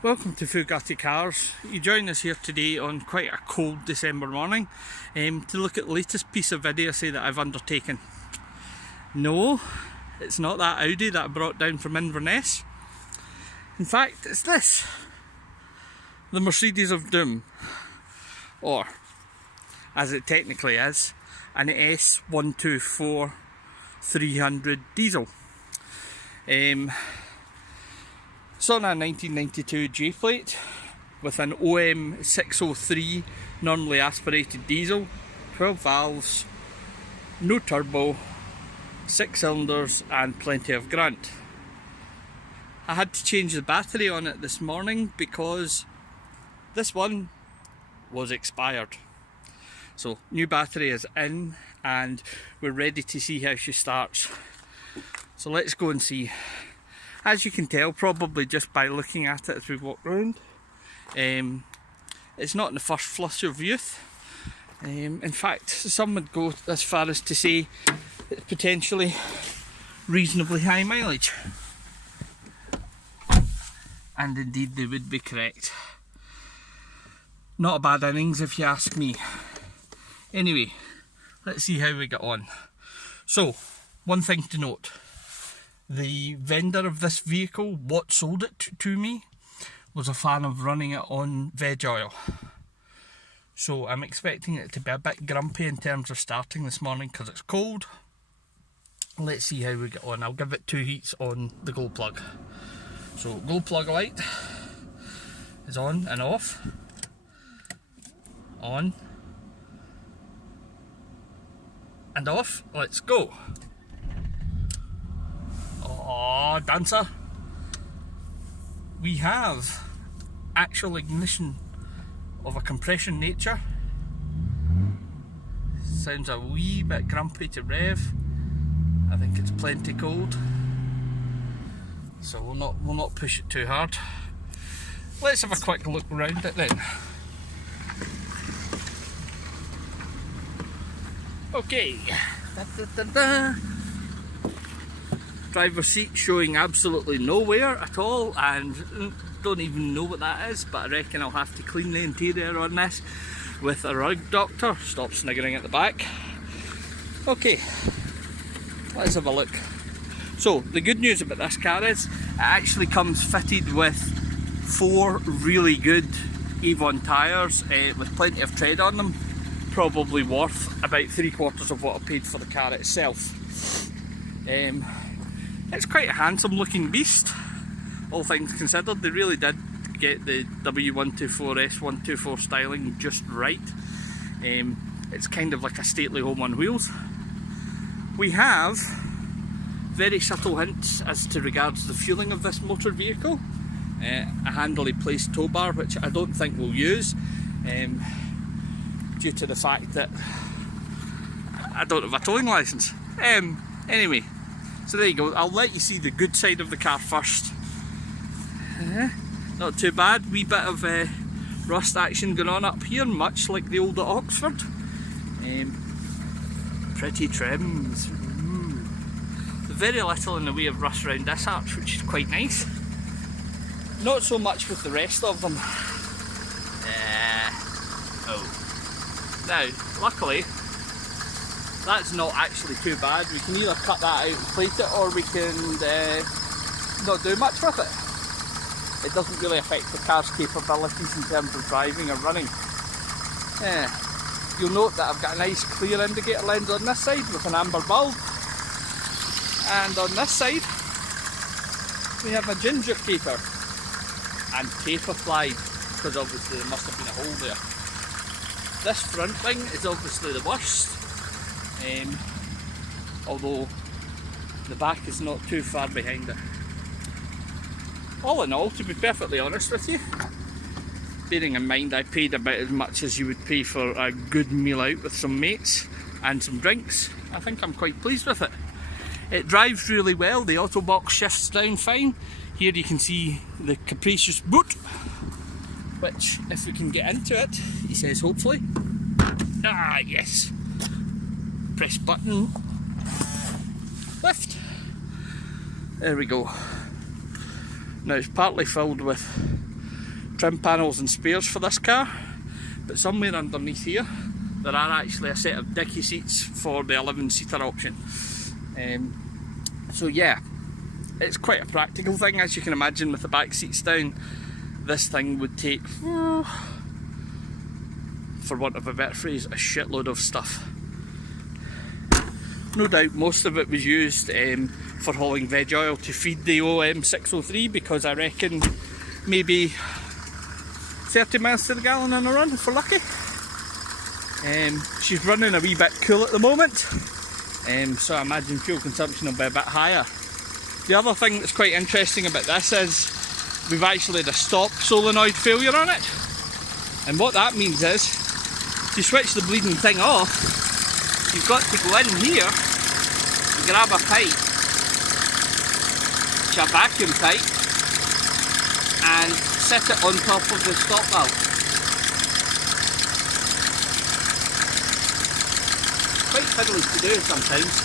Welcome to Gutty Cars. You join us here today on quite a cold December morning to look at the latest piece of idiocy that I've undertaken. No, it's not that Audi that I brought down from Inverness. In fact, it's this. The Mercedes of Doom. Or, as it technically is, an s124 300 diesel. It's on a 1992 J plate with an Om603 normally aspirated diesel, 12 valves, no turbo, 6 cylinders and plenty of grunt. I had to change the battery on it this morning because this one was expired. So new battery is in and we're ready to see how she starts. So let's go and see. As you can tell, probably just by looking at it as we walk round, it's not in the first flush of youth. In fact, some would go as far as to say it's potentially reasonably high mileage. And indeed they would be correct. Not a bad innings if you ask me. Anyway, let's see how we get on. So, one thing to note. The vendor of this vehicle, what sold it to me, was a fan of running it on veg oil. So I'm expecting it to be a bit grumpy in terms of starting this morning because it's cold. Let's see how we get on. I'll give it 2 heats on the glow plug. So glow plug light is on and off. On. And off. Let's go. Oh, dancer. We have actual ignition of a compression nature. Sounds a wee bit grumpy to rev. I think it's plenty cold. So we'll not push it too hard. Let's have a quick look around it then. Okay. Da, da, da, da. Driver's seat showing absolutely nowhere at all, and don't even know what that is, but I reckon I'll have to clean the interior on this with a rug doctor. Stop sniggering at the back. Okay, let's have a look. So the good news about this car is it actually comes fitted with 4 really good Avon tyres with plenty of tread on them, probably worth about 3/4 of what I paid for the car itself. It's quite a handsome looking beast, all things considered. They really did get the w124 s124 styling just right. It's kind of like a stately home on wheels. We have very subtle hints as to regards the fueling of this motor vehicle. A handily placed tow bar, which I don't think we'll use due to the fact that I don't have a towing licence. Anyway. So there you go, I'll let you see the good side of the car first. Not too bad, wee bit of rust action going on up here, much like the old at Oxford. Pretty trims. Very little in the way of rust around this arch, which is quite nice. Not so much with the rest of them. Now, luckily, that's not actually too bad. We can either cut that out and plate it, or we can not do much with it. It doesn't really affect the car's capabilities in terms of driving or running. You'll note that I've got a nice clear indicator lens on this side with an amber bulb. And on this side, we have a ginger caper. And tape applied, because obviously there must have been a hole there. This front wing is obviously the worst. Although the back is not too far behind it. All in all, to be perfectly honest with you, bearing in mind I paid about as much as you would pay for a good meal out with some mates and some drinks, I think I'm quite pleased with it. It drives really well, the auto box shifts down fine. Here you can see the capacious boot, which if we can get into it, he says hopefully. Ah yes. Press button, lift. There we go. Now it's partly filled with trim panels and spares for this car, but somewhere underneath here there are actually a set of dicky seats for the 11-seater option. So yeah, it's quite a practical thing, as you can imagine. With the back seats down, this thing would take, for want of a better phrase, a shitload of stuff. No doubt most of it was used for hauling veg oil to feed the Om603, because I reckon maybe 30 miles to the gallon on a run if we're lucky. She's running a wee bit cool at the moment, so I imagine fuel consumption will be a bit higher. The other thing that's quite interesting about this is we've actually had a stop solenoid failure on it, and what that means is to switch the bleeding thing off, you've got to go in here and grab a pipe, which is a vacuum pipe, and set it on top of the stop valve. Quite fiddly to do sometimes.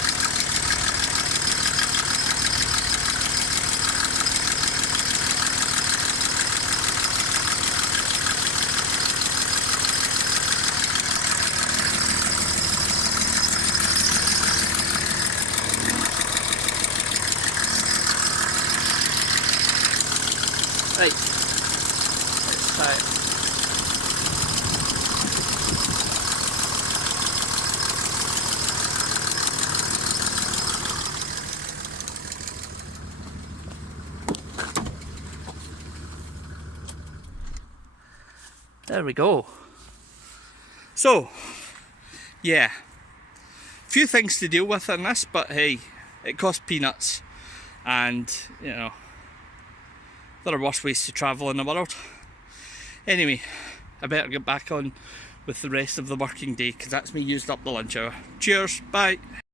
Right, let's try it. There we go. So, yeah, few things to deal with in this, but hey, it costs peanuts, and you know, there are worse ways to travel in the world. Anyway, I better get back on with the rest of the working day, because that's me used up the lunch hour. Cheers, bye.